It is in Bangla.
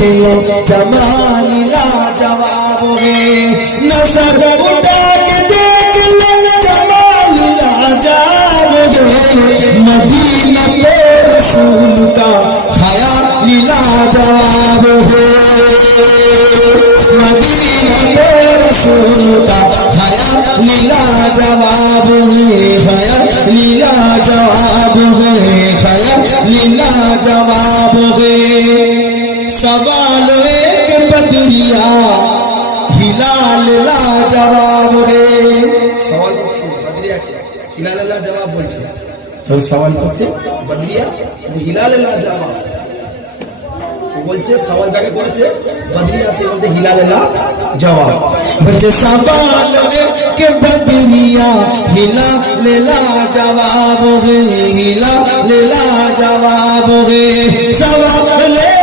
देखे जमाल लाजवाब है। नजर उठा के देख लो जमाल लाजवाब है। मदीना के रसूल का हया लाजवाब है। मदीना के रसूल का हया लाजवाब है। हया लाजवाब है। हया लाजवाब है। सवाल एक बदरिया हिलाल लाजवाब है। सवाल করছে বদরিয়া কি হিলাল লাজবাব বলছে তো সওয়াল করছে বদরিয়া যে হিলাল লাজবাব বলছে সওয়ালটাকে করেছে বদরিয়া সে বলছে হিলাল লাজবাব বলছে সওয়াল এক বদরিয়া হিলাল লাজবাব है। हिलाल लाजवाब है। सवाल